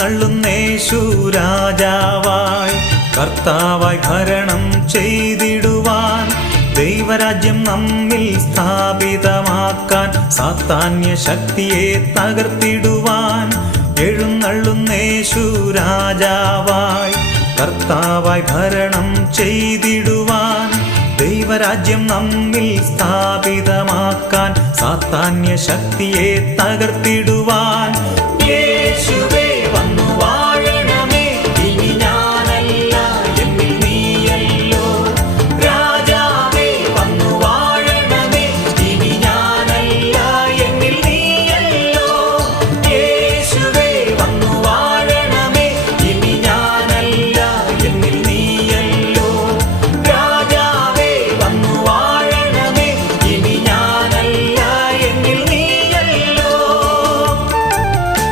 എഴുന്നള്ളുന്നേശു രാജാവായി കർത്താവായി ഭരണം ചെയ്തിടുവാൻ, ദൈവരാജ്യം നമ്മിൽ സ്ഥാപിതമാക്കാൻ, സാത്താന്യ ശക്തിയെ തകർത്തിടുവാൻ. എഴുന്നള്ളുന്നേശു രാജാവായി കർത്താവായി ഭരണം ചെയ്തിടുവാൻ, ദൈവരാജ്യം നമ്മിൽ സ്ഥാപിതമാക്കാൻ, സാത്താന്യ ശക്തിയെ തകർത്തിടുവാൻ.